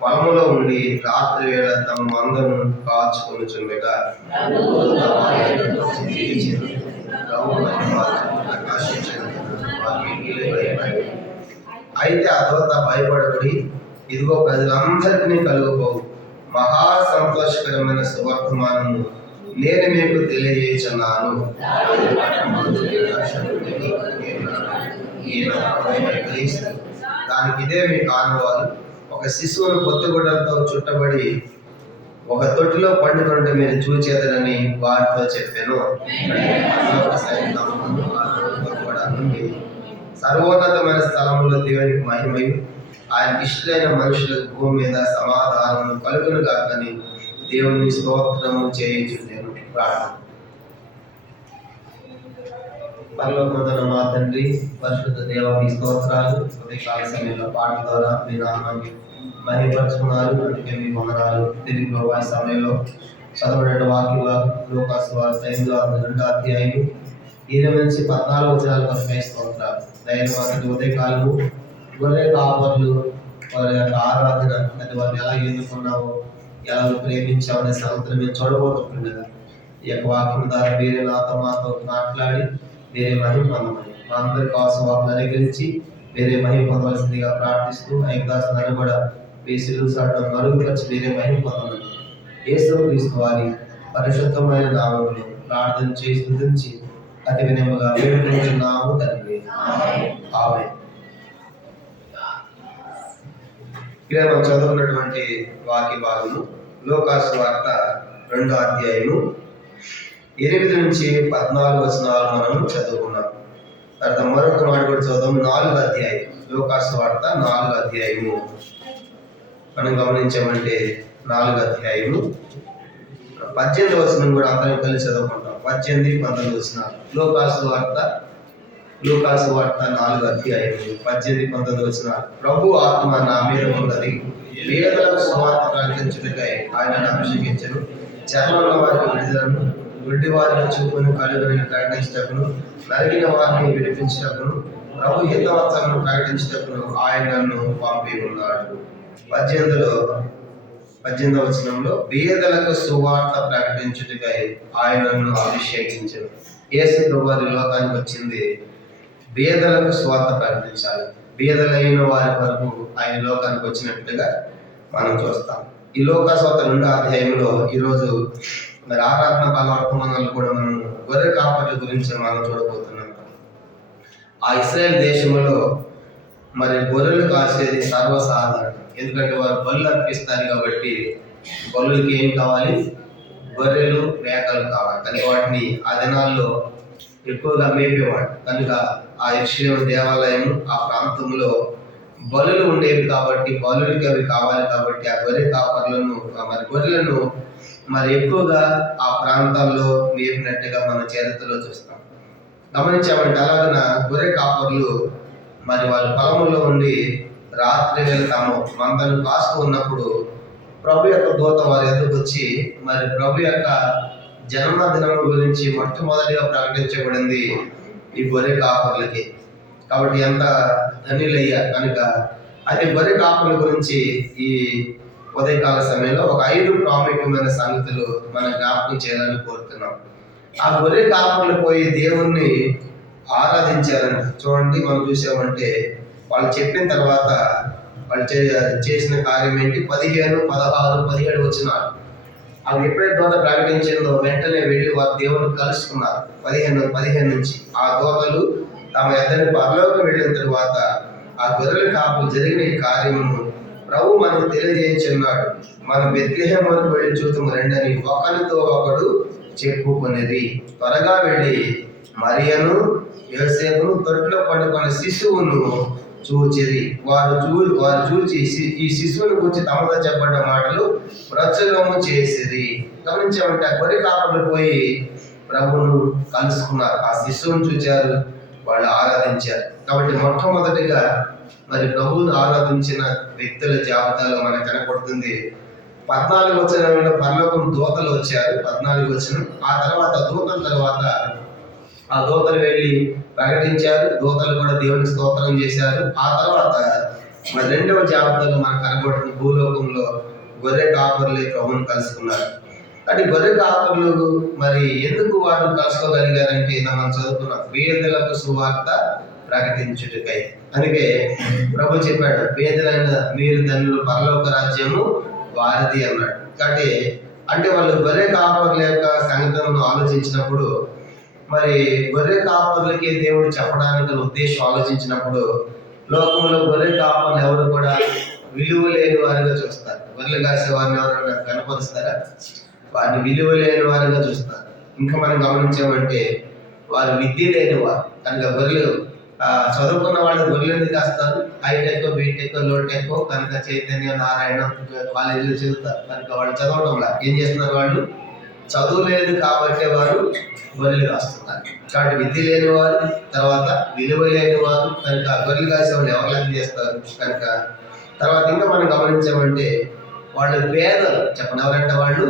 పొలములో ఉండి రాత్రి వేళ తమ మందను కాచుకొనుచుండగా అయితే ఆ దూత భయపడబడి, ఇదిగో ప్రజలందరికీ కలుగుపోవు మహా సంతోషకరమైన సువర్తమానము నేను మీకు తెలియజేస్తున్నాను. దానికి ఇదే మీకు ఆనవాలు. ఒక శిశువును కొత్తగుడ్డలతో చుట్టబడి ఒక తొట్టిలో పండుకుంటే మీరు చూచేదనని వారితో చెప్పాను. సర్వోన్నతమైన స్థలంలో దేవునికి మహిమయు, ఆయన ఇష్టమైన మనుషులకు భూమి మీద సమాధానం కలుగును కాకని దేవుని స్తోత్రము చేయించున్నాను. ప్రార్థన. పరలోకమందున్న మా తండ్రి, పరిశుద్ధ దేవ, మీ స్తోత్రాలు. ఉదయకాల సమయంలో పాట ద్వారా మీ నామాన్ని మహిమపరుచుకున్నారు. అందుకే మీ వందనాలు. తిరిగి ప్రభావ సమయంలో చదవబడిన వాక్య లూకాసు వార్త 8వ అధ్యాయం 20 నుంచి 14 వచనాల వరకు స్తోత్రాలు. దైవవారి ఉదయకాలము గొర్రె కాపర్లు వారి యొక్క ఆరాధన, అది వారిని ఎలా ఎన్నుకున్నావో, ఎలా ప్రేమించావు అనే సంగతులు మేము చూడబోతుండగా ఈ యొక్క వాక్యం ద్వారా వేరే మాతో మాట్లాడి వేరే మహిమ పొందమని, మా అందరి కోసం వాటిని అనుగ్రహించి వేరే మహిమ పొందవలసిందిగా ప్రార్థిస్తూ ఐదాసనాన్ని కూడా వేసులు సాటం మరుగుపరిచి వేరే మహిమ పొందమని యేసుక్రీస్తు వారి పరిశుద్ధమైన నామములో ప్రార్థన చేసి స్తుతించి అతి వినయముగా వేడుకుంటున్నాము తండ్రి. ఆమేన్. ఇక్కడ మనం చదువుకున్నటువంటి వాక్య భాగము లూకాసు వార్త 2వ అధ్యాయము 8 నుంచి 14 వచనాలు మనం చదువుకున్నాం. తర్వాత మరొక మాట కూడా చదువుదాం. 4వ అధ్యాయం లూకాసు వార్త 4వ అధ్యాయము మనం గమనించామంటే 4వ అధ్యాయము 18వ వచనం కూడా అందరం కలిసి చదువుకుంటాం. 18, 19 వచనాలు లూకాసు వార్త 4వ అధ్యాయం 18, 19 వచనాలు. ప్రభు ఆత్మ నా మీద ఉన్నది, పేదలకు సువార్త ప్రకటించుటకై ఆయన అభిషేకించను, చర్మల వారికి విడుదలను, గుడ్డి వారిని చూపును కలుగుని ప్రకటించటకును, నరిగిన వారిని విడిపించటకును, ప్రభు హితవత్సలను ప్రకటించటకును ఆయన నన్ను పంపి ఉన్నాడు. 18వ వచనంలో పేదలకు సువార్త ప్రకటించుటకై ఆయన నన్ను అభిషేకించను. యేసు ప్రభువు లోకానికి వచ్చింది పేదలకు సువార్త ప్రకటించాలి. పేదలైన వారి వరకు ఆయన లోకానికి వచ్చినట్టుగా మనం చూస్తాం. ఈ లూకాసు వార్త 2వ అధ్యాయంలో ఈరోజు మరి ఆరాధన బలవర్తమానాలు కూడా మనం గొర్రె కాపర్ల గురించి మనం చూడబోతున్నాం. ఆ ఇశ్రాయేల్ దేశంలో మరి గొర్రెలు కాసేది సర్వసాధారణం. ఎందుకంటే వారు బలులు అర్పిస్తారు కాబట్టి బలులకి ఏం కావాలి? గొర్రెలు, మేకలు కావాలి. కనుక వాటిని ఆ దినాల్లో ఎక్కువగా మేపేవాడు. కనుక ఆ యెరూషలేము దేవాలయం ఆ ప్రాంతంలో బలులు ఉండేవి కాబట్టి బలులకి అవి కావాలి కాబట్టి ఆ గొర్రె కాపర్లను మరి గొర్రెలను మరి ఎక్కువగా ఆ ప్రాంతాల్లో మేపినట్టుగా మన చరిత్రలో చూస్తాం. గమనించామంటే అలాగన గొర్రె కాపర్లు మరి వాళ్ళ పొలంలో ఉండి రాత్రి వేళ తాము మందను కాస్తూ ఉన్నప్పుడు ప్రభు యొక్క దూత వారి ఎదురుకు వచ్చి మరి ప్రభు యొక్క జన్మదినం గురించి మొట్టమొదటిగా ప్రకటించబడింది ఈ గొర్రె కాపర్లకి. కాబట్టి ఎంత ధన్యులయ్యా. కనుక అది గొర్రె కాపర్ల గురించి ఈ ఉదయకాల సమయంలో ఒక 5 ప్రాముఖ్యమైన సంగతులు మనం జ్ఞాపకం చేయాలని కోరుతున్నాం. ఆ గొర్రె కాపర్లు పోయి దేవుణ్ణి ఆరాధించారని చూడండి. మనం చూసామంటే వాళ్ళు చెప్పిన తర్వాత వాళ్ళు చేసిన కార్యం ఏంటి? 15, 16, 17 వచనాలు. అవి ఎప్పుడైతే దూత ప్రకటించిందో వెంటనే వెళ్ళి వారు దేవుని కలుసుకున్నారు. 15 నుంచి ఆ దూతలు తమ ఎద్దరి పరలోకి వెళ్ళిన తరువాత ఆ గొర్రెల కాపులు జరిగిన ఈ కార్యమును ప్రభు మనకు తెలియజేయించున్నాడు. మనం బెత్లెహేము వరకు వెళ్ళి చూద్దాము రండని ఒకరితో ఒకడు చెప్పుకునేది. త్వరగా వెళ్ళి మరియను యోసేపును తొట్టిలో పండుకున్న శిశువును చూచిరి. వారు చూచి ఈ శిశువుని గురించి తమతో చెప్పబడ్డ మాటలు ప్రచురము చేసిరి. గమనించామంటే ఆ గొర్రె కాపర్లు పోయి ప్రభువును కలుసుకున్నారు. ఆ శిశువును చూచారు, వాళ్ళు ఆరాధించారు. కాబట్టి మొట్టమొదటిగా మరి ప్రభువును ఆరాధించిన వ్యక్తుల జాబితాలో మనకు కనపడుతుంది. 14 వచనంలో పరలోకం దూతలు వచ్చారు. 14 వచనం. ఆ తర్వాత దూతల తర్వాత ఆ దూతలు వెళ్ళి ప్రకటించారు. దూతలు కూడా దేవుని స్తోత్రం చేశారు. ఆ తర్వాత మరి రెండవ జాబితాలో మనకు కనబడుతున్న భూలోకంలో గొర్రె కాపరులే ప్రభువును కలుసుకున్నారు. కానీ గొర్రె కాపరులు మరి ఎందుకు వారు కలుసుకోగలిగారంటే మనం చదువుకున్నాం, పేదలకు సువార్త ప్రకటించుటకై. అందుకే ప్రభు చెప్పాడు, పేదలైన మీరు ధన్యులు, పరలోక రాజ్యము వారిది అన్నాడు. కాబట్టి అంటే వాళ్ళు గొర్రె కాపరుల యొక్క సంగతులను ఆలోచించినప్పుడు, మరి గొర్రె కాపరులకి దేవుడు చెప్పడానికి ఉద్దేశం ఆలోచించినప్పుడు, లోకంలో గొర్రె కాపర్లు ఎవరు కూడా విలువ లేని వారిగా చూస్తారు. గొర్రెలు కాసే వారిని ఎవరైనా కనపరుస్తారా? వారిని విలువ లేని వారిగా చూస్తారు. ఇంకా మనం గమనించామంటే వారు విద్య లేని వారు కనుక గొర్రెలు చదువుకున్న వాళ్ళు గొర్రెలు ఎందుకు కాస్తారు? హైటెక్, బీటెక్, లోటెక్ కనుక చైతన్య, నారాయణ కాలేజీలో చదువుతారు. కనుక వాళ్ళు చదవడంలా ఏం చేస్తున్నారు? వాళ్ళు చదువు లేదు కాబట్టి వారు గొర్రెలు కాస్తున్నారు. కాబట్టి విద్య లేని వారు, తర్వాత విలువ లేని వారు కనుక గొర్రెలు కాసే వాళ్ళు ఎవరు లెక్క చేస్తారు కనుక. తర్వాత ఇంకా మనం గమనించామంటే వాళ్ళు పేదలు. చెప్పండి, ఎవరంటే వాళ్ళు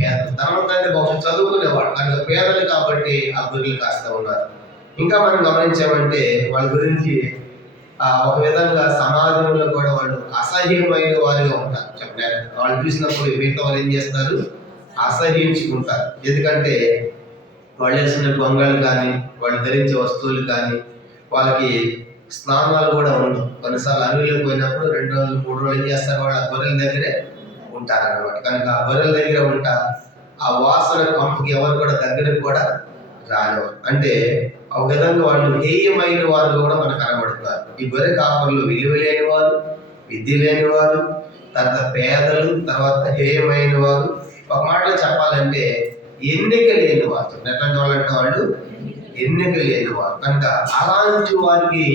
పేదలు. తర్వాత అయితే బహుశా చదువుకునేవాళ్ళు కనుక పేదలు కాబట్టి ఆ గొర్రెలు కాస్తూ ఉన్నారు. ఇంకా మనం గమనించామంటే వాళ్ళ గురించి ఒక విధంగా సమాజంలో కూడా వాళ్ళు అసహ్యమైన వారిగా ఉంటారు. చెప్పండి, వాళ్ళు చూసినప్పుడు మిగతా వాళ్ళు ఏం చేస్తారు? అసహ్యించుకుంటారు. ఎందుకంటే వాళ్ళు వేసిన గొంగళ్ళు కానీ, వాళ్ళు ధరించే వస్తువులు కానీ, వాళ్ళకి స్నానాలు కూడా ఉండవు. కొన్నిసార్లు అడవిలోకి పోయినప్పుడు 2 రోజులు 3 రోజులు ఏం చేస్తారు? వాళ్ళు ఆ గొర్రెల దగ్గరే ఉంటారన్నమాట. కనుక ఆ గొర్రెల దగ్గర ఉంటా ఆ వాసన పంపుకి ఎవరు కూడా దగ్గరకు కూడా రానివారు. అంటే ఒక విధంగా వాళ్ళు హేయమైన వారు కూడా మనకు కనబడుతున్నారు. ఈ గొర్రె కాపర్లు విలువ లేని వారు, విద్య లేని వారు, తర్వాత పేదలు, తర్వాత హేయమైన వారు. ఒక మాటలో చెప్పాలంటే ఎన్నిక లేని వారు. ఎట్లాంటి వాళ్ళు అంటే వాళ్ళు ఎన్నిక లేని వారు. కనుక అలాంటి వారికి,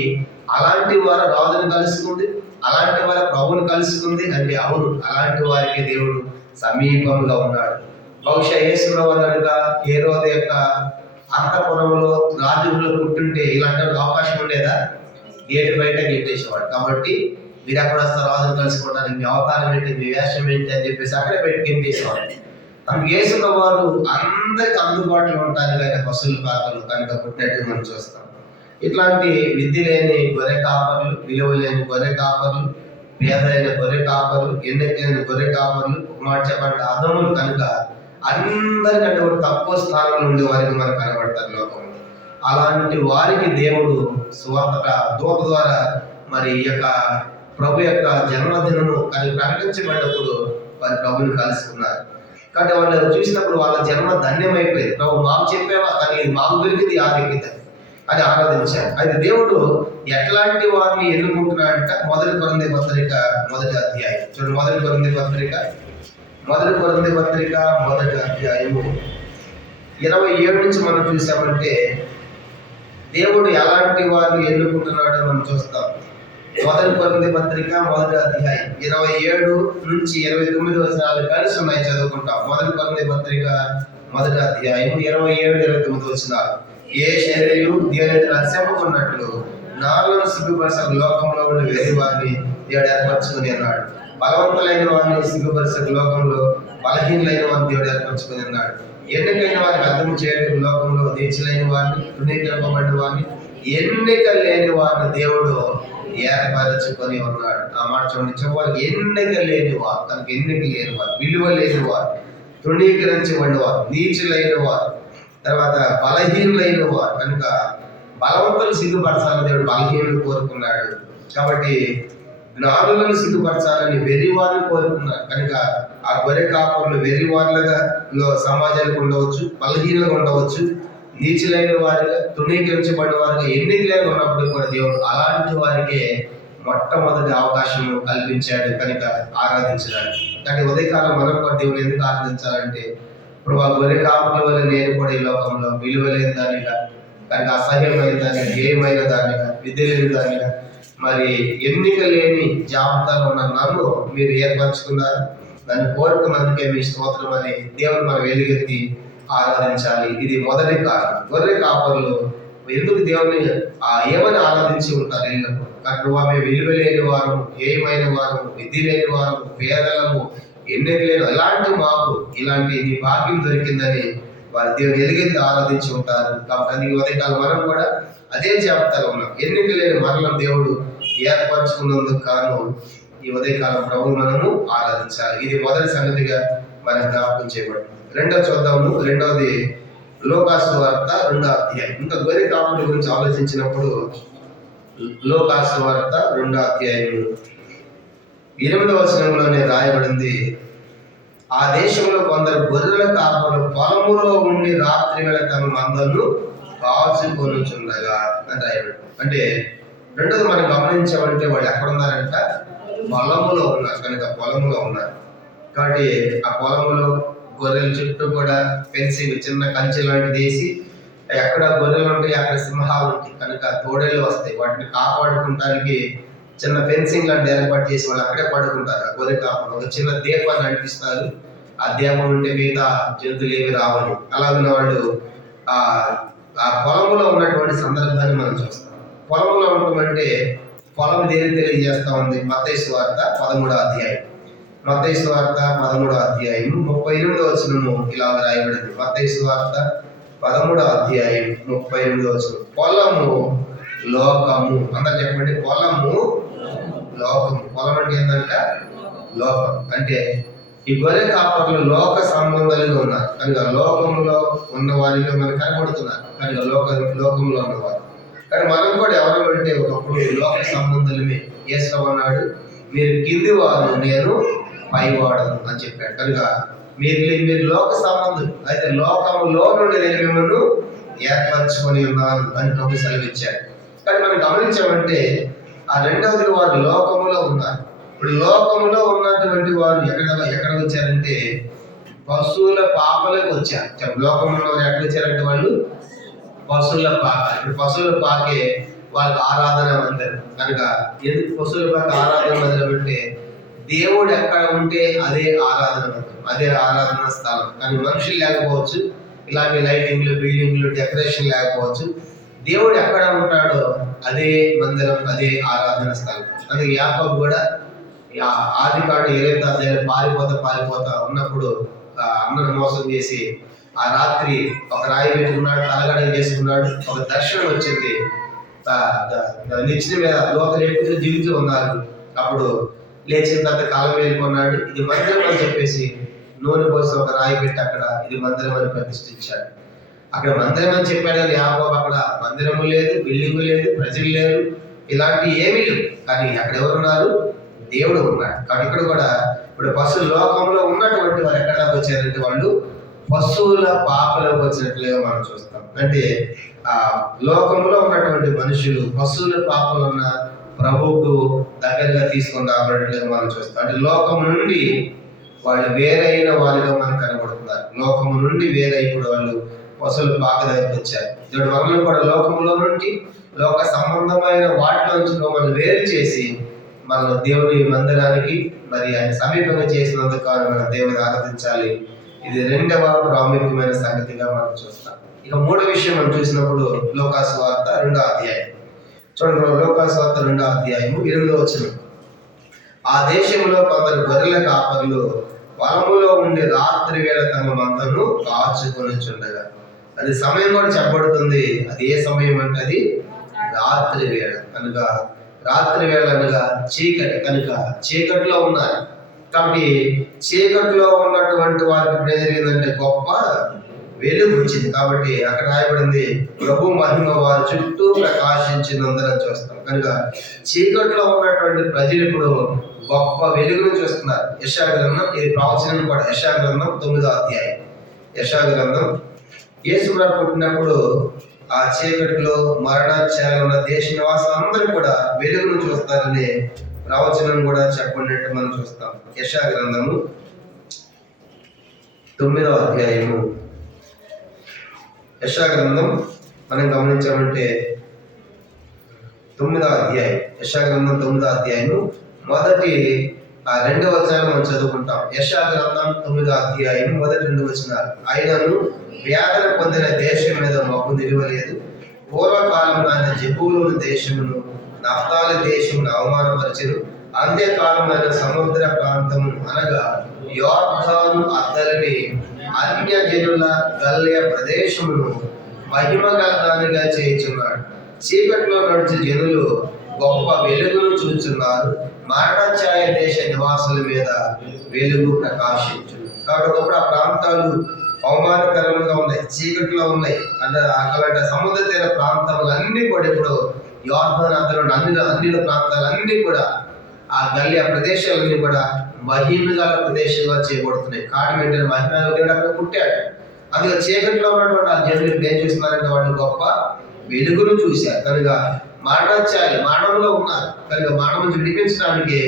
అలాంటి వారు రాజును కలుసుకుంది, అలాంటి వారు ప్రభువును కలుసుకుంది అంటే అవును, అలాంటి వారికి దేవుడు సమీపంగా ఉన్నాడు. బహుశా యేసుప్రభువు కనుక హేరోదు యొక్క అంతఃపురంలో రాజుల్లో పుట్టుంటే ఇలాంటి అవకాశం ఉండేదా? గేటు బయట గెట్టేసేవాడు. కాబట్టి మీరు ఎక్కడ వస్తారు రాజును కలుసుకోవడానికి, మీ అవతారం ఏంటి, మీ వేషం ఏంటి అని చెప్పేసి అక్కడే పెట్టి గెట్టేసేవాడు. మనకి యేసుప్రభువు అందరికి అందుబాటులో ఉంటారు కనుక పశువుల పాకలు కనుక పుట్టినట్టు మనం చూస్తాం. ఇట్లాంటి విద్య లేని గొర్రె కాపర్లు, విలువ లేని గొర్రె కాపర్లు, పేదలైన గొర్రె కాపర్లు, ఎన్నిక లేని గొర్రె కాపర్లు, ఒక మాట చెప్పండి అదములు కనుక అందరికంటే కూడా తక్కువ స్థానంలో ఉండే వారికి మనకు కనబడతారు లోకంలో. అలాంటి వారికి దేవుడు సువార్త దూత ద్వారా మరి ఈ యొక్క ప్రభు యొక్క జన్మదినము కానీ ప్రకటించబడినప్పుడు వారి ప్రభుని కలుసుకున్నారు. కాబట్టి వాళ్ళు చూసినప్పుడు వాళ్ళ జన్మ ధన్యమైపోయింది. ప్రభు మాకు చెప్పేవా, కానీ మాకు దొరికింది ఆ దొరికింది అని ఆరాధించారు. అయితే దేవుడు ఎట్లాంటి వారిని ఎన్నుకుంటున్నాడంట? 1 కొరింథీ పత్రిక 1వ అధ్యాయం చూడండి. 1 కొరింథీ పత్రిక 1వ అధ్యాయము 27 నుంచి మనం చూసామంటే దేవుడు ఎలాంటి వారిని ఎన్నుకుంటున్నాడో మనం చూస్తాం. 1 కొరింథీ పత్రిక 1వ అధ్యాయం 27 నుంచి 29 వచనాలు కలిసి ఉన్నాయి, చదువుకుంటాం. 1 కొరింథీ పత్రిక 1వ అధ్యాయం 27, 29 వచనాలు. ఏ శరీరం దేని నశింపుకున్నట్లు నాలో సిగ్గుపరచక లోకంలో ఉన్న వేరే వారిని దేవుడు ఏర్పరచుకుని అన్నాడు. బలవంతులైన వారిని సిగ్గుపరచక లోకంలో బలహీనులైన వారిని దేవుడు ఏర్పరచుకుని అన్నాడు. ఎన్నికైన వారిని అర్థం చేయడం లోకంలో నీచులైన వారిని, తృణీకరింపబడిన వారిని, ఎన్నిక లేని వారిని దేవుడు ఏర్పరచుకొని ఉన్నాడు. ఆ మాట చూడండి, చెప్పాలి. ఎన్నిక లేని వారు, తనకు ఎన్నిక లేని వారు, విలువ లేని వారు, తృణీకరించబడిన వారు, నీచులైన వారు, తర్వాత బలహీనులైన వారు. కనుక బలవంతులు సిగ్గుపరచాలని దేవుడు బలహీనులు కోరుకున్నాడు. కాబట్టి జ్ఞానులను సిగ్గుపరచాలని వెర్రివారిని కోరుకున్నారు. కనుక ఆ గొర్రె కాపరులు వెర్రివారులుగా సమాజానికి ఉండవచ్చు, బలహీనంగా ఉండవచ్చు, నీచులైన వారిగా, తృణీకరించబడిన వారిగా, ఎన్నికలేని ఉన్నప్పుడు కూడా దేవుడు అలాంటి వారికే మొట్టమొదటి అవకాశం కల్పించాడు కనుక ఆరాధించడానికి. కానీ ఉదయకాలం మనం కూడా దేవుని ఎందుకు ఆరాధించాలంటే ఇప్పుడు ఆ గొర్రె కాపుల వల్ల నేను కూడా ఈ లోకంలో విలువ లేని దానిగా, కనుక అసహ్యమైన దానిగా, హేయమైన దానిగా, విద్య లేని దానిగా, మరి ఎన్నిక లేని జాబితాలో ఉన్న నన్ను మీరు ఏర్పరచుకున్నారు. దాన్ని కోరుకున్నందుకే మీ స్తోత్రం అని దేవుని మనం వెలుగెత్తి ఆరాధించాలి. ఇది మొదటి కారణం. గొర్రె కాపరులు ఎందుకు దేవుని ఏమని ఆరాధించి ఉంటారు ఇళ్ళకు? కనుక మేము విలువ లేని వారు, హేయమైన వారు, విద్య లేని వారు, పేదలము, ఎన్నిక లేని ఇలాంటి మాకు ఇలాంటి నీ భాగ్యం దొరికిందని వారి దేవుని ఎలుగెత్తి ఆరాధించి ఉంటారు. కాబట్టి ఉదయకాలం మనం కూడా అదే జాబితాలో ఉన్నాం. ఎన్నిక లేని మనలను దేవుడు ఏర్పరచుకున్నందుకు కాను ఈ ఉదయకాలం ప్రభు మనము ఆరాధించాలి. ఇది మొదటి సంగతిగా మనం జ్ఞాపకం చేయబడింది. రెండవది లోకాసు వార్త 2వ అధ్యాయం. ఇంకా గొర్రె కాపుల గురించి ఆలోచించినప్పుడు లోకాసు వార్త 2వ అధ్యాయం 8వ వచనంలోనే రాయబడింది, ఆ దేశంలో కొందరు గొర్రెల కాపులు పొలములో ఉండి రాత్రి వేళ తమ మందలను కాచుకొనుచుండగా అని రాయబడి. అంటే రెండోది మనం గమనించామంటే వాళ్ళు ఎక్కడ ఉన్నారంట? పొలములో ఉన్నారు. కనుక పొలములో ఉన్నారు కాబట్టి ఆ పొలములో గొర్రెల చుట్టూ కూడా ఫెన్సింగ్ చిన్న కంచె లాంటిది వేసి, ఎక్కడ గొర్రెలు ఉంటాయి అక్కడ సింహాలు ఉంటాయి కనుక తోడేళ్ళు వస్తాయి, వాటిని కాపాడుకుంటానికి చిన్న ఫెన్సింగ్ లాంటి ఏర్పాటు చేసి వాళ్ళు అక్కడే పడుకుంటారు. ఆ గొర్రె కాపాడు ఒక చిన్న దీపాన్ని అంటిస్తారు. ఆ దీపం ఉంటే మిగతా జంతువులు ఏమి రావని. అలాగే వాళ్ళు ఆ పొలంలో ఉన్నటువంటి సందర్భాన్ని మనం చూస్తాం. పొలంలో ఉండటం పొలం దేని తెలియజేస్తా ఉంది? మత్తయి సువార్త 13వ అధ్యాయం. మత్తయి సువార్త 13వ అధ్యాయం 38వ వచనము ఇలా రాయబడింది. మత్తయి సువార్త 13వ అధ్యాయం 38వ వచనం, పొలము లోకము. అందరు చెప్పండి, పొలము లోకము. పొలం అంటే ఏంటంట? లోకం. అంటే ఈ గొర్రె కాపర్లు లోక సంబంధాలుగా ఉన్నారు కనుక లోకంలో ఉన్న వారిగా మనకు కనబడుతున్నారు కనుక లోకంలో ఉన్నవారు. కానీ మనం కూడా ఎవరు అంటే ఒకప్పుడు లోక సంబంధాలమే. యేసు అన్నాడు, మీరు కింది వారు, నేను పైవాడను అని చెప్పాడు. కనుక మీరు లోక సంబంధులు అయితే లోకములో నుండి నేను మిమ్మల్ని ఏర్పరచుకొని ఉన్నాను అని ప్రభు సెలవిచ్చాడు. కానీ మనం గమనించామంటే ఆ రెండవది వారు లోకములో ఉన్నారు. ఇప్పుడు లోకములో ఉన్నటువంటి వారు ఎక్కడ వచ్చారంటే పశువుల పాకలకు వచ్చారు. లోకంలో ఎక్కడ వచ్చారంటే వాళ్ళు పశువుల పాక. ఇప్పుడు పశువుల పాకే వాళ్ళకి ఆరాధన మందిరం కనుక ఎందుకు పశువుల పాక ఆరాధన మందిరం అంటే దేవుడు ఎక్కడ ఉంటే అదే ఆరాధన మందిరం, అదే ఆరాధన స్థలం. కానీ మనుషులు లేకపోవచ్చు, ఇలాంటి లైటింగ్లు బిల్డింగ్లు డెకరేషన్ లేకపోవచ్చు, దేవుడు ఎక్కడ ఉంటాడో అదే మందిరం, అదే ఆరాధన స్థలం. అందుకే యాకోబు కూడా ఆది కాడు 8వ అధ్యాయం పారిపోతా ఉన్నప్పుడు అన్నను మోసం చేసి ఆ రాత్రి ఒక రాయి పెట్టుకున్నాడు, తలగడ చేసుకున్నాడు. ఒక దర్శనం వచ్చింది, నిచ్చిన మీద లోకలు ఎక్కువ దిగుతూ ఉన్నారు. అప్పుడు లేచిన తర్వాత కాలం వెళ్ళుకున్నాడు, ఇది మందిరం అని చెప్పేసి నూనె పోసి ఒక రాయి పెట్టి అక్కడ ఇది మందిరం అని ప్రతిష్ఠించాడు. అక్కడ మందిరం అని చెప్పాడు కానీ యాకోబు అక్కడ మందిరము లేదు, బిల్డింగు లేదు, ప్రజలు లేరు, ఇలాంటి ఏమీ లేవు. కానీ అక్కడ ఎవరున్నారు? దేవుడు ఉన్నాడు. కాబట్టి ఇక్కడ కూడా ఇప్పుడు పశువుల లోకంలో ఉన్నటువంటి వారు ఎక్కడ వచ్చారంటే వాళ్ళు పశువుల పాపలకు వచ్చినట్లుగా మనం చూస్తాం. అంటే ఆ లోకంలో ఉన్నటువంటి మనుషులు పశువుల పాపలు ఉన్న ప్రభువుకు దగ్గరగా తీసుకొని రాబడినట్లుగా మనం చూస్తాం. అంటే లోకం నుండి వాళ్ళు వేరైన వారిగా మనకు కనబడుతున్నారు. లోకము నుండి వేరే ఇప్పుడు వాళ్ళు పశువుల పాక దగ్గరికి వచ్చారు. ఇప్పుడు మనల్ని కూడా లోకంలో నుండి లోక సంబంధమైన వాటిలో నుంచి మనం వేరు చేసి మనం దేవుని మందిరానికి మరి ఆయన సమీపంగా చేసినందుకు మనం దేవుని ఆరాధించాలి. ఇది రెండవ ప్రాముఖ్యమైన సంగతిగా మనం చూస్తాం. ఇక మూడో విషయం మనం చూసినప్పుడు లోకాసు వార్త 2వ అధ్యాయం చూడండి. లోకాసు వార్త 2వ అధ్యాయము 8వ వచనం, ఆ దేశంలో కొందరు గొర్రెల కాపరులు పొలములో ఉండి రాత్రి వేళ తమ మందను కాచుకొనుచుండగా. అది సమయం కూడా చెప్పబడుతుంది. అది ఏ సమయం అంటే అది రాత్రి వేళ కనుక, రాత్రి వేళ అనగా చీకటి కనుక చీకటిలో ఉన్నారు. కాబట్టి చీకటిలో ఉన్నటువంటి వారికి ఏం జరిగిందంటే గొప్ప వెలుగు వచ్చింది. కాబట్టి అక్కడ రాయబడింది, ప్రభు మహిమ వారి చుట్టూ ప్రకాశించినందున చూస్తాం. కనుక చీకటిలో ఉన్నటువంటి ప్రజలు ఇప్పుడు గొప్ప వెలుగును చూస్తున్నారు. యెషయా గ్రంథం, ఇది ప్రవచనం కూడా. యెషయా గ్రంథం 9వ అధ్యాయం. యెషయా గ్రంథం, యేసు ప్రభు పుట్టినప్పుడు ఆ చీకటిలో మరణాచార్య ఉన్న దేశ నివాసులు అందరూ కూడా వెలుగును చూస్తారనే ప్రవచనం కూడా చెప్పబడినట్టు మనం చూస్తాం. యెషయా గ్రంథము 9వ అధ్యాయము. యెషయా గ్రంథం మనం గమనించామంటే 9వ అధ్యాయం. యెషయా గ్రంథం 9వ అధ్యాయము మొదటి 2వ వచనాలు మనం చదువుకుంటాం. యెషయా గ్రంథం 9వ అధ్యాయం మొదటి 2 వచనాలు, ఆయనను వ్యాధన పొందిన దేశం మీద మబ్బు నిలవలేదు. పూర్వకాలంలో ఆయన జెబూలూను దేశమును నఫ్తాలి దేశమును అవమానపరిచెను. అంత్యకాలమైన సముద్ర ప్రాంతము అనగా యోర్దాను అద్దరిని అన్య జనుల గల్య ప్రదేశమును మహిమ గలదానిగా చేయుచున్నాడు. చీకట్లో నడిచే జనులు గొప్ప వెలుగును చూచున్నారు. మరణఛాయ దేశ నివాసుల మీద వెలుగు ప్రకాశించు. కాబట్టి ఒకప్పుడు ఆ ప్రాంతాలు అవమానకరంగా ఉన్నాయి, చీకట్లో ఉన్నాయి. అలాంటి సముద్ర తీర ప్రాంతాలన్నీ కూడా ఇప్పుడు యోర్దాను అంతలో అన్ని ప్రాంతాలన్నీ కూడా ఆ గల్లీ ఆ ప్రదేశాలన్నీ కూడా మహిమ గల ప్రదేశంగా చేయబడుతున్నాయి. కారణం ఏంటంటే మహిమ దేవుడు అక్కడ పుట్టాడు. అందుకే చీకట్లో ఉన్నటువంటి ఆ జనులు ఏం చూస్తున్నారంటే వాళ్ళు గొప్ప వెలుగును చూశారు. కనుక మరణంలో ఉన్నారు. కనుక మరణం నుంచి విడిపించడానికి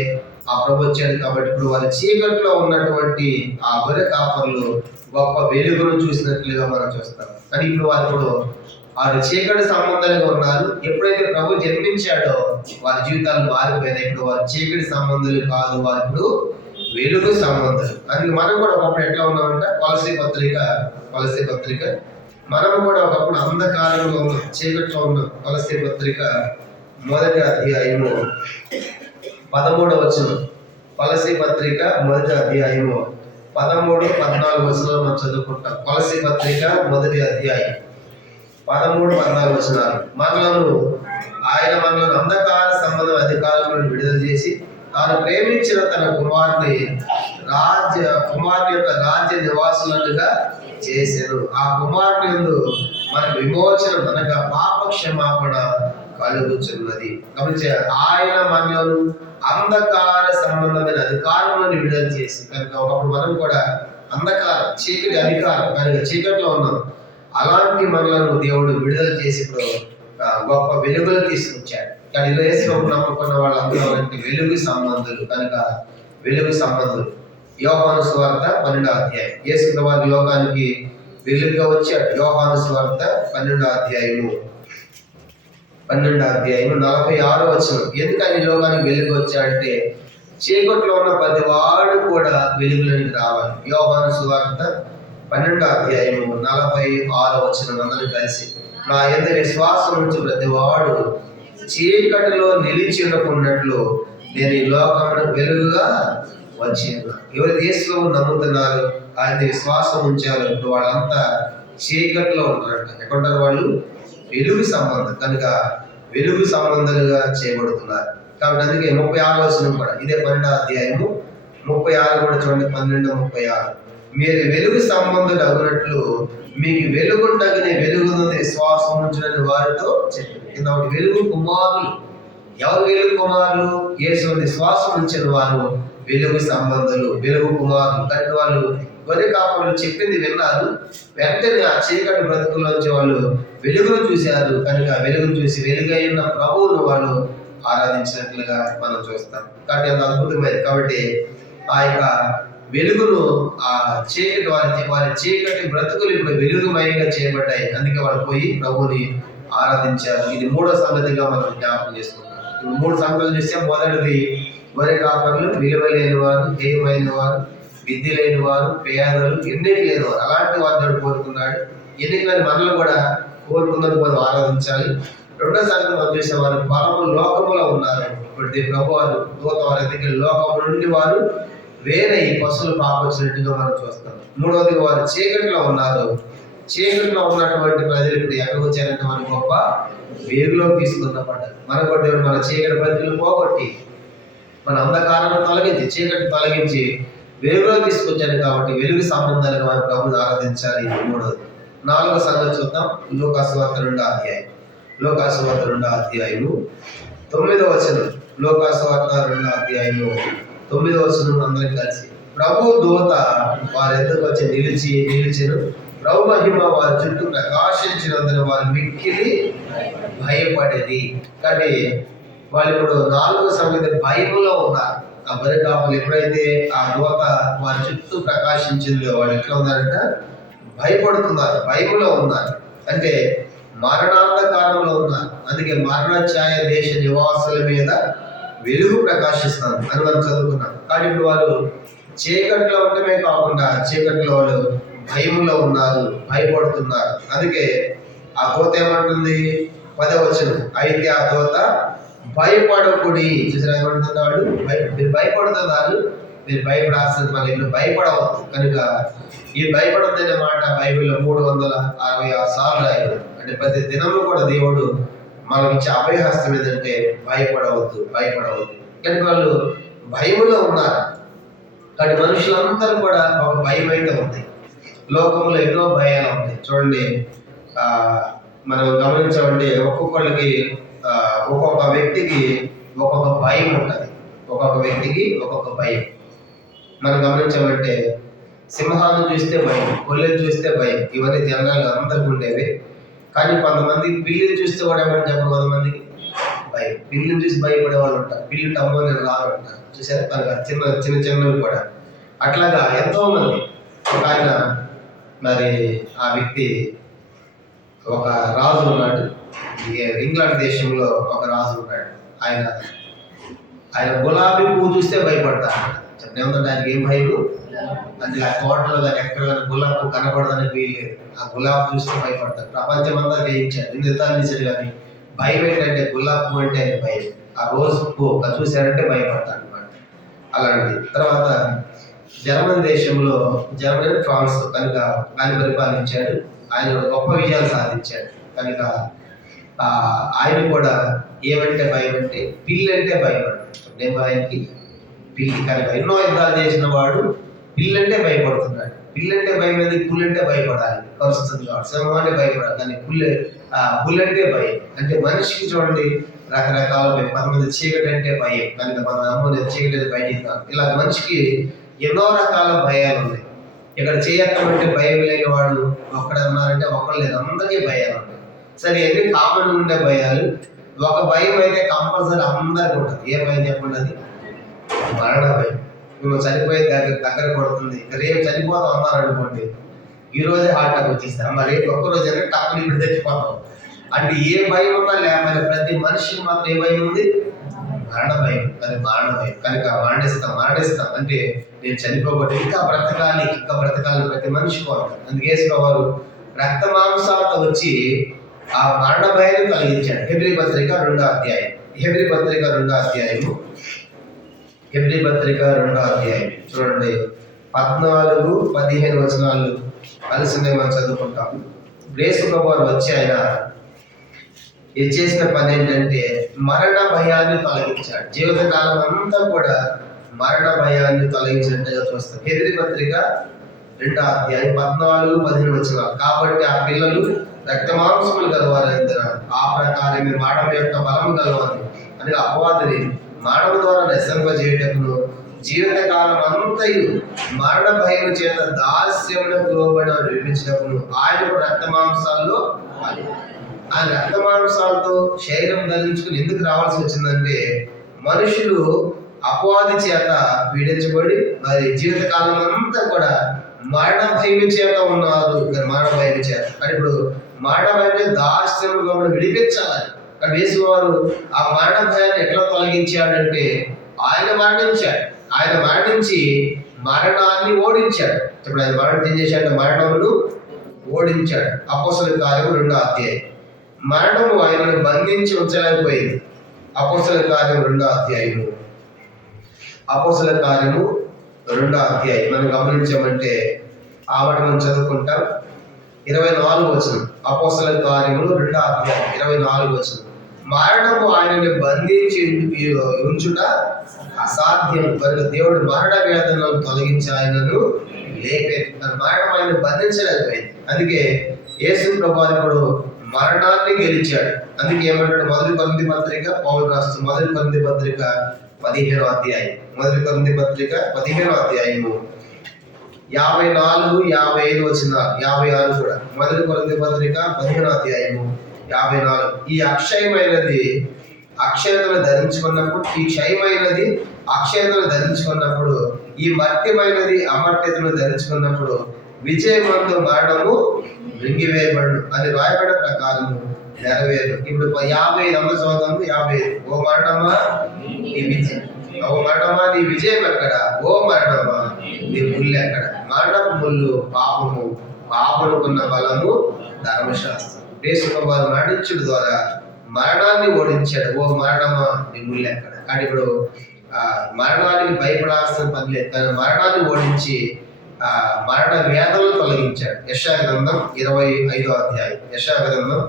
ఆ ప్రభు వచ్చాడు. కాబట్టి ఇప్పుడు వారి చీకట్లో ఉన్నటువంటి ఆ గొర్రె కాపర్లు గొప్ప వెలుగును చూసినట్లుగా మనం చూస్తాం. కానీ ఇప్పుడు వారు చీకటి సంబంధాలుగా ఉన్నారు. ఎప్పుడైతే ప్రభు జన్మించాడో వారి జీవితాలు మారిపోయినాయి. ఇప్పుడు వారి చీకటి సంబంధాలు కాదు, వారు ఇప్పుడు వెలుగు సంబంధాలు. అందుకే మనం కూడా ఒకప్పుడు ఎట్లా ఉన్నామంటే కొలసీ పత్రిక మనం కూడా ఒకప్పుడు అంధకారంలో ఉన్నాం, చీకట్లో ఉన్నాం. కొలసీ పత్రిక 1వ అధ్యాయము 13వ వచనం. కొలసీ పత్రిక 1వ అధ్యాయము 13, 14 వచనాలు మనం చదువుకుంటాం. కొలసీ పత్రిక 1వ అధ్యాయం 13, 14 వచనాలు. ఆయన మనలను అంధకార సంబంధం అధికారంలో విడుదల చేసి తాను ప్రేమించిన తన కుమారుని యొక్క రాజ్య నివాసులుగా చేశారు. ఆ కుమారుని యందు మనకు విమోచన అనగా పాప క్షమాపణ కలుగుచున్నది. కాబట్టి ఆయన మనలను అంధకార సంబంధమైన అధికారంలో విడుదల చేసి, కనుక ఒకప్పుడు మనం కూడా అంధకారం, చీకటి అధికారం కనుక చీకట్లో ఉన్నాం. అలాంటి మనలను దేవుడు విడుదల చేసి ఇప్పుడు గొప్ప వెలుగులు తీసుకొచ్చాడు. కానీ యేసు నమ్ముకున్న వాళ్ళందరూ వెలుగు సంబంధులు. కనుక వెలుగు సంబంధులు. యోహాను సువార్త 12వ అధ్యాయం. యేసు వారి లోకానికి వెలుగుగా వచ్చాడు. యోహాను సువార్త 12వ అధ్యాయము 46వ వచనం. ఎందుకని లోకానికి వెలుగు వచ్చాడంటే చీకట్లో ఉన్న ప్రతి వాడు కూడా వెలుగులోనికి రావాలి. యోహాను సువార్త 12వ అధ్యాయము 46వ వచనం. అందరూ కలిసి, నా యందు విశ్వాసం ఉంచి ప్రతి వాడు చీకటిలో నిలిచి ఉండకున్నట్లు నేను ఈ లోకమునకు వెలుగుగా వచ్చాను. ఎవరు యేసును నమ్ముతున్నారు, ఆయన విశ్వాసం ఉంచారు, ఇప్పుడు వాళ్ళంతా చీకట్లో ఉంటారంట. ఎక్కడుంటారు వాళ్ళు? వెలుగు సంబంధం. కనుక వెలుగు సంబంధాలుగా చేయబడుతున్నారు. కాబట్టి అందుకే 36వ వచనం కూడా ఇదే 12వ అధ్యాయము 36 కూడా చూడండి. 12:36. మీరు వెలుగు సంబంధులు అగునట్లు మీకు వెలుగుండగానే వెలుగున్నది విశ్వాసం ఉంచిన వారితో చెప్పింది. కింద వెలుగు కుమారులు. ఎవరు వెలుగు కుమారులు? యేసు విశ్వాసం ఉంచిన వారు వెలుగు సంబంధులు, వెలుగు కుమారులు. కానీ వాళ్ళు గొర్రె కాపరులు చెప్పింది విన్నారు. వెంటనే ఆ చీకటి బ్రతుకుల్లోంచి వాళ్ళు వెలుగును చూశారు. కనుక వెలుగును చూసి వెలుగైన ప్రభువును వాళ్ళు ఆరాధించినట్లుగా మనం చూస్తాం. కాబట్టి అంత అద్భుతమైనది. కాబట్టి ఆ యొక్క వెలుగును ఆ చీకటి వారి చీకటి బ్రతుకులు ఇప్పుడు వెలుగుమయంగా చేయబడ్డాయి. అందుకే వాళ్ళు పోయి ప్రభుని ఆరాధించారు. ఇది 3వ సంగతిగా మనం జ్ఞాపకం చేసుకుంటాం. ఇప్పుడు 3 సంగతులు చూస్తే మొదటిది గొర్రె కాపరులు, విలువ లేని వారు, హేయమైన వారు, విద్య లేని వారు, పేదలు, ఎన్నిక లేని వారు. అలాంటి వారిని కోరుకున్నాడు. ఎన్నికలని మనలో కూడా కోరుకున్నది మనం ఆరాధించాలి. 2వ సంగతి మనం చూసే వారు బలము లోకములో ఉన్నారు. ఇప్పుడు ప్రభు వారు దూత వారి దగ్గర లోకము నుండి వారు వేరే ఈ పశువులు పాపొచ్చినట్టుగా మనం చూస్తాం. 3వది వారు చీకటిలో ఉన్నారు. చీకటిలో ఉన్నటువంటి ప్రజలు ఇప్పుడు ఎక్కడికి వచ్చారంటే మన గొప్ప వెలుగులో తీసుకున్నపడ్డారు. మనకు దేవుడు మన చీకటి ప్రజలను పోగొట్టి మన అంధకారాన్ని తొలగించి చీకటి తొలగించి వెలుగులో తీసుకొచ్చాడు. కాబట్టి వెలుగు సంబంధాలుగా మన ప్రభుని ఆరాధించాలి. 3వది. 4వ సంగతి చూద్దాం. లోకాసువార్త 2వ అధ్యాయం. లోకాసువార్త 2వ అధ్యాయము 9వ వచనం. లోకాసువార్త 2వ అధ్యాయము 9వ వచనం. అందరికి కలిసి, ప్రభు దూత వారి ఎద్దకు వచ్చి నిలిచెను. ప్రభు మహిమ వారి చుట్టూ ప్రకాశించినందున వారు మిక్కిలి భయపడేది. కానీ వాళ్ళు ఇప్పుడు 4వ సంగతి భయములో ఉన్నారు. ఆ గొర్రె కాపరులు ఎప్పుడైతే ఆ దూత వారి చుట్టూ ప్రకాశించిందో వాళ్ళు ఎట్లా ఉన్నారంట? భయపడుతున్నారు, భయములో ఉన్నారు. అంటే మరణాంధకారంలో ఉన్నారు. అందుకే మరణఛాయ దేశ నివాసుల మీద వెలుగు ప్రకాశిస్తారు అని మనం చదువుకున్నాం. కానీ ఇప్పుడు వాళ్ళు చీకట్లో ఉండటమే కాకుండా చీకట్లో వాళ్ళు భయములో ఉన్నారు, భయపడుతున్నారు. అందుకే ఆ దూత ఏమంటుంది? 10వ వచనం. అయితే ఆ దూత భయపడకుడి. చూసారా ఏమంటున్నాడు? మీరు భయపడుతున్నారు, మీరు భయపడాల్సిన పని లేదు, భయపడవద్దు. కనుక ఈ భయపడద్దు అనే మాట బైబిల్లో 366 సార్లు రాయబడింది. అంటే ప్రతి దినము కూడా దేవుడు మనకి ఇచ్చే అభయహస్తం ఏంటంటే భయపడవద్దు, భయపడవద్దు. కానీ వాళ్ళు భయములో ఉన్నారు. కానీ మనుషులందరూ కూడా ఒక భయం అయితే ఉంది. లోకంలో ఎన్నో భయాలు ఉంటాయి. చూడండి, మనం గమనించామంటే ఒక్కొక్కళ్ళకి ఒక్కొక్క వ్యక్తికి ఒక్కొక్క భయం ఉంటుంది. ఒక్కొక్క వ్యక్తికి ఒక్కొక్క భయం. మనం గమనించామంటే సింహాన్ని చూస్తే భయం, కొల్లేరు చూస్తే భయం. ఇవన్నీ జనాలు అందరికీ ఉండేవి. కానీ కొంతమంది పిల్లిని చూస్తే కూడా ఏమని చెప్పరు, కొంతమందికి భయం. పిల్లిని చూసి భయపడే వాళ్ళు ఉంటారు. పిల్లి టమ్మో నేను రాను అంటారు. చూసారా, కనుక చిన్న చిన్నవి కూడా అట్లాగా ఎంతో మంది. ఒక ఆయన, మరి ఆ వ్యక్తి ఒక రాజు ఉన్నాడు. ఇంగ్లాండ్ దేశంలో ఒక రాజు ఉన్నాడు. ఆయన గులాబీ పువ్వు చూస్తే భయపడతాడు. చెప్పండి, ఆయనకి ఏం భయం? అంటే ఆ తోటలో కానీ ఎక్కడ కానీ గులాబీ పువ్వు కనపడదని వీల్లేదు. ఆ గులాబీ చూస్తే భయపడతాడు. ప్రపంచం అంతా జయించాడు, ఎన్ని యుద్ధాలు చేశాడు. కానీ భయం ఏంటంటే గులాబీ పువ్వు అంటే ఆయన భయం. ఆ రోజు పువ్వు చూశారంటే భయపడతాడు అనమాట. అలాంటిది. తర్వాత జర్మనీ దేశంలో, జర్మనీ ఫ్రాన్స్ కనుక ఆయన పరిపాలించాడు. ఆయన గొప్ప విజయాలు సాధించాడు. కనుక ఆయన కూడా ఏమంటే భయం అంటే పిల్లి అంటే భయపడ్డాడు. నేను ఆయనకి పిల్లి కనుక ఎన్నో యుద్ధాలు చేసిన వాడు పిల్లి అంటే భయపడుతున్నాడు. పిల్లి అంటే భయం అనేది, పులి అంటే భయపడాలి, కరుస్తుంది వాడు. సింహం అంటే భయపడాలి, కానీ పులి అంటే భయం. అంటే మనిషికి చూడండి రకరకాల భయం. కొంతమంది చీకటి అంటే భయం, కనుక మన అమ్మని చీకటి బయటికి కాదు. ఇలా మనిషికి ఎన్నో రకాల భయాలు ఉన్నాయి. ఇక్కడ చేయక్కమంటే భయం లేని వాడు ఒక్కడ ఉన్నారంటే ఒక్కరు లేదు, అందరికీ భయాలు ఉన్నాయి. సరే, ఎన్ని కామన్ ఉండే భయాలు. ఒక భయం అయితే కంపల్సరీ అందరికీ ఉంటుంది. ఏ భయం చెప్పండి? అది మరణ భయం. నువ్వు చనిపోయే దగ్గర పడుతుంది. రేపు చనిపోతాం అన్నారు అనుకోండి, ఈ రోజే హార్ట్ అటాక్ వచ్చేస్తాం. మరి రేపు ఒక్కరోజు అయితే టక్కుని ఇప్పుడు తెచ్చిపోతాం. అంటే ఏ భయం ఉన్నా లేకపోతే ప్రతి మనిషికి మాత్రం ఏ భయం ఉంది? మరణ భయం. అది మరణ భయం. కనుక మరణిస్తాం అంటే నేను చనిపోకూడదు, ఇంకా బ్రతకాలి ప్రతి మనిషి కోరుతారు. అందుకే వారు రక్త మాంసాలతో వచ్చి ఆ మరణ భయాన్ని కలిగించాడు. హెబ్రీ పత్రిక 2వ అధ్యాయం. హెబ్రీ పత్రిక 2వ అధ్యాయం చూడండి, 14-15 వచనాలు కలిసి మనం చదువుకుంటాం. యేసు ప్రభువు వచ్చి ఆయన చేసిన పని ఏంటంటే మరణ భయాన్ని తొలగించాడు. జీవితకాలం అంతా కూడా మరణ భయాన్ని తొలగించినట్టుగా చూస్తాం. హెబ్రీ పత్రిక 2వ అధ్యాయం 14-15 వచనాలు. కాబట్టి ఆ పిల్లలు రక్తమాంసములు గలవారైన ఆ ప్రకారం మానవ యొక్క బలము గలవారు అని అపవాదిని మానవ ద్వారా నశింపజేయుటకును జీవితకాలం అంతయు మరణ భయం చేత దాస్యములకు లోబడి నిర్మించినప్పుడు ఆయనకు రక్తమాంసాల్లో ఆ రక్తమాంసాలతో శరీరం ధరించుకుని ఎందుకు రావాల్సి వచ్చిందంటే మనుషులు అపవాది చేత పీడించబడి మరి జీవితకాలం అంతా కూడా మరణ భయం చేత ఉన్నారు. మరణ భయం చేత కానీ ఇప్పుడు మరణ భయం దాస్యంలో విడిపించాలని కానీ యేసు వారు ఆ మరణ భయాన్ని ఎట్లా తొలగించాడంటే ఆయన మరణించి మరణాన్ని ఓడించాడు. ఇప్పుడు ఆయన మరణం ఏం చేశాడు? మరణమును ఓడించాడు. అపోస్తలుల కార్యము 2వ అధ్యాయం. మరణము ఆయనను బంధించి ఉంచలేకపోయింది. అపోస్తలుల కార్యము 2వ అధ్యాయము. అపోస్తలుల కార్యము 2వ అధ్యాయం మనం గమనించామంటే ఆవిడ మనం చదువుకుంటాం. 24 వచనం. అపోస్తలుల కార్యములు 2వ అధ్యాయం 24 వచనం. మరణము ఆయనని బంధించి ఉంచుట అసాధ్యం కనుక దేవుడు మరణ వేదనలను తొలగించి ఆయనను లేపేది. మరణం ఆయన బంధించలేకపోయింది. అందుకే యేసు ప్రభువు ఇప్పుడు మరణాన్ని గెలిచాడు. అందుకే ఏమంటాడు? మొదటి కొరింథీ పత్రిక పౌలు రాస్తూ మొదటి కొరింథీ పత్రిక 15వ అధ్యాయం. మొదటి కొరింథీ పత్రిక 15వ అధ్యాయము 54-55 వచనాలు, 56 కూడా. మొదటి కొరింథీ పత్రిక 15వ అధ్యాయము 54. ఈ అక్షయమైనది అక్షయతను ధరించుకున్నప్పుడు, ఈ క్షయమైనది అక్షయతను ధరించుకున్నప్పుడు, ఈ మర్త్యమైనది అమర్త్యతను ధరించుకున్నప్పుడు విజయమందు మరణము మృంగివేయబడు అని రాయబడిన ప్రకారం నెరవేరు. ఇప్పుడు 55 చదువుతాము. 55. ఓ మరణమా నీ విజయం ఎక్కడ? ఓ మరణమా నీ ముళ్ళు ఎక్కడ? మరణపు ముళ్ళు పాపముకున్న బలము ధర్మశాస్త్రం. యేసు ప్రభువు మరణించుడు ద్వారా మరణాన్ని ఓడించాడు. ఓ మరణమా నీ ముళ్ళు ఎక్కడ? కానీ ఇప్పుడు మరణానికి భయపడాల్సిన పని లేదు, కానీ మరణాన్ని ఓడించి మరణ వేదనలు తొలగించాడు. యెషయా గ్రంథం 25వ అధ్యాయం. యెషయా గ్రంథం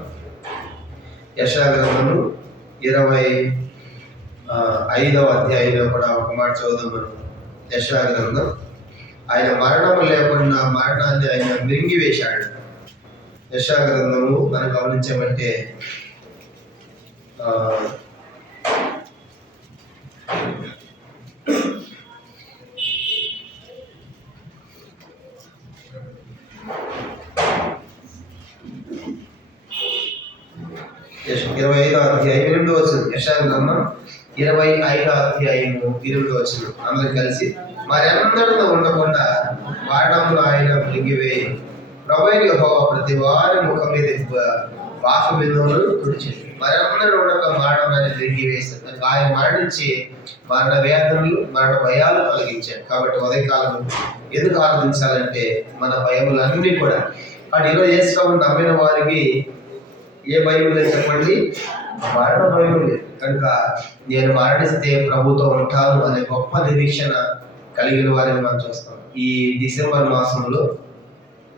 యెషయా గ్రంథము 25వ అధ్యాయంలో కూడా ఒక మాట చదువుదాం మనం. యెషయా గ్రంథం, ఆయన మరణము లేకుండా మరణాన్ని ఆయన మింగివేశాడు. యెషయా గ్రంథము మనం గమనించామంటే యెషయా గ్రంథం 25వ అధ్యాయము 2వ అందరూ కలిసి, మరెన్నడూ ఉండకుండా మరణమును ఆయన మింగివేయి, ప్రభువైన యెహోవా ప్రతి వారి ముఖం మీద పాప బిందువును తుడిచింది. మరెన్నడూ ఉండక మరణాన్ని మింగివేశాడు. ఆయన మరణించి మరణ వేదనలు మరణ భయాలు కలిగించాడు. కాబట్టి ఉదయకాలం ఎందుకు ఆరాధించాలంటే మన భయములన్నీ కూడా వాటి ఈరోజు యేసుప్రభువుని నమ్మిన వారికి ఏ భయం లేదు చెప్పండి? మరణ భయం లేదు. కనుక నేను మరణిస్తే ప్రభుతో ఉంటాను అనే గొప్ప నిరీక్షణ కలిగిన వారిని మనం చూస్తాం. ఈ డిసెంబర్ మాసంలో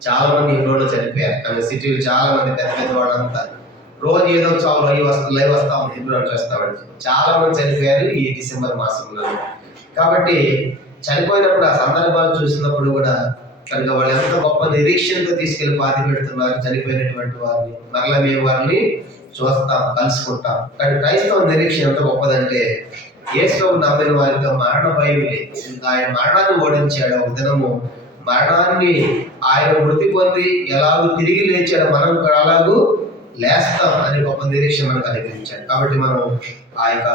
చాలా మంది ఇంట్లో చనిపోయారు. కానీ సిటీలు చాలా మంది పెద్ద పెద్ద వాళ్ళంతా రోజు ఏదో చావు లైవ్ వస్తాం ఇంట్లో చేస్తామండి. చాలా మంది చనిపోయారు ఈ డిసెంబర్ మాసంలో. కాబట్టి చనిపోయినప్పుడు ఆ సందర్భాలు చూసినప్పుడు కూడా కనుక వాళ్ళు ఎంత గొప్ప నిరీక్షణతో తీసుకెళ్లి పాతి పెడుతున్నారు చనిపోయినటువంటి వారిని. మరలా మేము వారిని చూస్తాం, కలుసుకుంటాం. కానీ క్రైస్తవ నిరీక్షణ ఎంత గొప్పదంటే యేసుప్రభువుని నమ్మిన వారికి మరణ భయం లేదు. ఆయన మరణాన్ని ఓడించాడు. ఒక దినము మరణాన్ని ఆయన మృతి పొంది ఎలాగూ తిరిగి లేచాడు, మనం కూడా అలాగూ లేస్తాం అనే గొప్ప నిరీక్షణ మనకు అనుగ్రహించాడు. కాబట్టి మనం ఆ యొక్క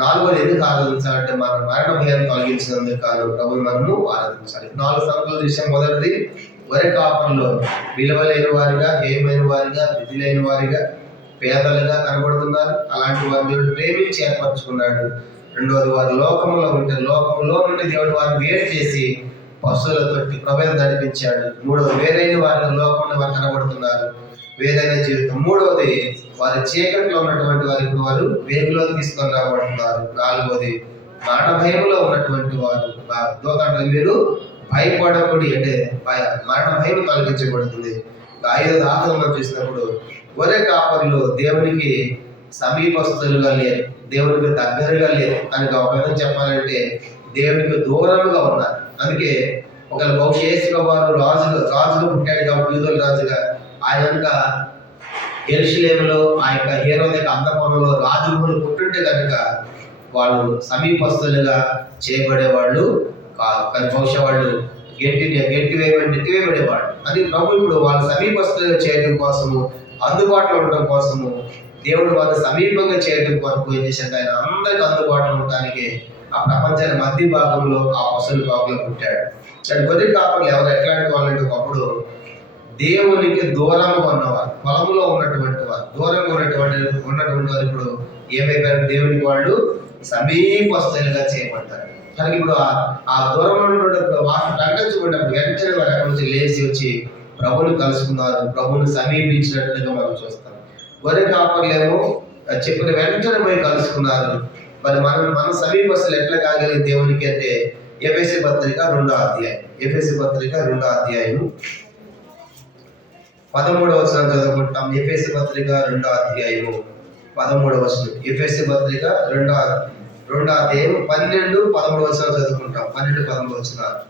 4వది ఎందుకు ఆరాధించాలంటే మన మరణ భయాన్ని తొలగించినందుకు కాదు ప్రభువుని మనము ఆరాధించాలి. 4 సంగతుల విషయం. మొదటిది, వరి కాపర్లో విలువలేని వారిగా, హేయమైన వారిగా, విధి లేని వారిగా, పేదలుగా కనబడుతున్నారు. అలాంటి వారిని దేవుడు ప్రేమించి ఏర్పరచుకున్నాడు. రెండవది, వారు లోకంలో ఉంటే లోకంలో నుండి దేవుడు వారిని వేరు చేసి పశువుల తోటి ప్రభావం నడిపించాడు. మూడవది, వేరైన వారిని లోకంలో వారు కనబడుతున్నారు, వేరైన జీవితం. మూడవది, వారి చీకట్లో ఉన్నటువంటి వారికి వారు వేగులోకి తీసుకొని రాబడుతున్నారు. నాలుగవది, మరణ భయంలో ఉన్నటువంటి వారు దోకంటే మీరు భయపడకూడి అంటే మరణ భయం తొలగించబడుతుంది. 5వ ఆత్మ మనం చూసినప్పుడు ఒరే కాపర్లు దేవునికి సమీపస్తులుగా లేరు, దేవునికి దగ్గరగా లేరు. కనుక ఒక విధంగా చెప్పాలంటే దేవునికి దూరంగా ఉన్నారు. అందుకే ఒకవేళ బహుశా యేసుప్రభువు వారు రాజుగా పుట్టాడు కాబట్టి యూదుల రాజుగా ఆయన యెరూషలేములో ఆ యొక్క హేరోదు యొక్క అంతఃపురంలో రాజులు పుట్టుంటే కనుక వాళ్ళు సమీపస్తులుగా చేయబడేవాళ్ళు కాదు. కానీ బహుశా వాళ్ళు నెట్టివేయబడేవాడు. అది ప్రభు ఇప్పుడు వాళ్ళు సమీపస్తులుగా చేయడం కోసము, అందుబాటులో ఉండడం కోసము దేవుడు వాళ్ళు సమీపంగా చేయడం కొరకు ఏం చేశాడు? ఆయన అందరికి అందుబాటులో ఉండడానికి ఆ ప్రపంచాన్ని మధ్య భాగంలో ఆ పశువుల కాపులో పుట్టాడు. కానీ గొర్రె కాపర్లు ఎవరు ఎట్లాంటి వాళ్ళంటే ఒకప్పుడు దేవునికి దూరంగా ఉన్నవారు, పొలంలో ఉన్నటువంటి వారు, దూరంగా ఉన్నటువంటి వారు ఇప్పుడు ఏమైపోయారు? దేవునికి వాళ్ళు సమీపస్తులుగా చేయబడ్డారు. కానీ ఇప్పుడు ఆ దూరంలో ఉన్నటువంటి వాటిని ప్రకటించుకున్నప్పుడు వెంటనే వారు అక్కడి నుంచి లేచి వచ్చి ప్రభుని కలుసుకున్నారు, ప్రభుని సమీపించినట్లుగా మనం చూస్తాం. గొర్రె కాపర్లేమో చెప్పిన వెంటనే పోయి కలుసుకున్నారు. మరి మన సమీపస్తులు ఎట్లా కాగలిగి దేవునికి అంటే ఎఫెసీ పత్రిక 2వ అధ్యాయం, ఎఫెసీ పత్రిక 2వ అధ్యాయం 13వ వచనం చదువుకుంటాం. ఎఫెసీ పత్రిక 2వ అధ్యాయము 13వ వచనం. ఎఫెసీ పత్రిక 2వ అధ్యాయం 12-13 వచనాలు చదువుకుంటాం. 12-13 వచనాలు.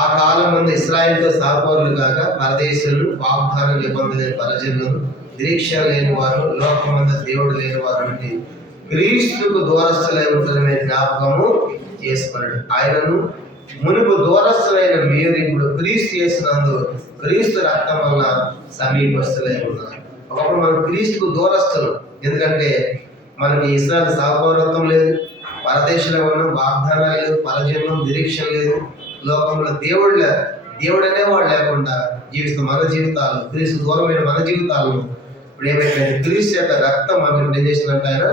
ఆ కాలం ముందు ఇశ్రాయేలుతో సహపౌరులు కాక పరదేశులు, వాగ్దాన నిబంధన లేని పరజనులను, నిరీక్షణ లేని వారు, లోకమంద దేవుడు లేని వారు అంటే క్రీస్తుకు దూరస్తులై ఉంటున్న జ్ఞాపకము చేసుకున్నాడు. ఆయనను మునుపు దూరస్తులైన మీరు ఇప్పుడు క్రీస్తు చేసినందు క్రీస్తు రక్తం వల్ల సమీపస్తులై ఉన్నారు. ఒకప్పుడు మనం క్రీస్తుకు దూరస్తులు. ఎందుకంటే మనకి ఇశ్రాయేలు సహపౌరత్వం లేదు, పరదేశంలో ఉన్న వాగ్దానాలు లేదు, పరజన్మం నిరీక్షణ లేదు, లోకంలో దేవుడు అనేవాడు లేకుండా జీవిస్తాం. మన జీవితాలు క్రీస్తు దూరమైన మన జీవితాలను ఇప్పుడు ఏమైతే క్రీస్తు యొక్క రక్తం మనం ఏం చేసినట్టు ఆయన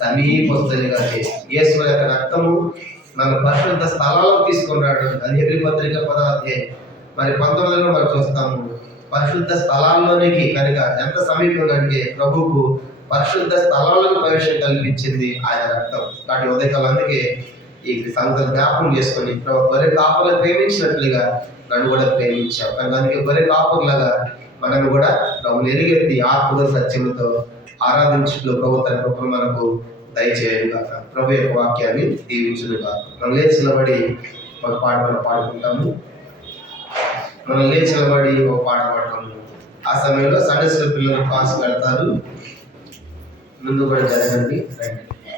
సమీపస్తులుగా చేసి యేసు యొక్క రక్తము మన పరిశుద్ధ స్థలాలకు తీసుకున్నాడు. అది హెబ్రీ పత్రిక 10వ అధ్యాయం మరి 19లో మనం చూస్తాము. పరిశుద్ధ స్థలాల్లోనికి కనుక ఎంత సమీపంగా అంటే ప్రభువుకు పరిశుద్ధ స్థలాలకు ప్రవేశం కల్పించింది ఆయన రక్తం. కాబట్టి ఉదయకాలం అందుకే ఈ సంగతి జ్ఞాపకం చేసుకొని గొర్రె కాపులను ప్రేమించినట్లుగా నన్ను కూడా ప్రేమించావు. కనుక అందుకే గొర్రె కాపులాగా మనల్ని కూడా ప్రభుని ఎలుగెత్తి ఆత్మతో సత్యముతో ఆరాధించుటలో ప్రభు తన కృపను మనకు దయచేయను కాక. ప్రభు యొక్క వాక్యాన్ని దీవించును కాక. మనం లేచి నిలబడి ఒక పాట మనం పాడుకుంటాము. మనం లేచి నిలబడి ఒక పాట పాడతాము. ఆ సమయంలో సండే స్కూల్ పిల్లలు క్లాస్ పెడతారు. ముందు కూడా జరగండి. రండి.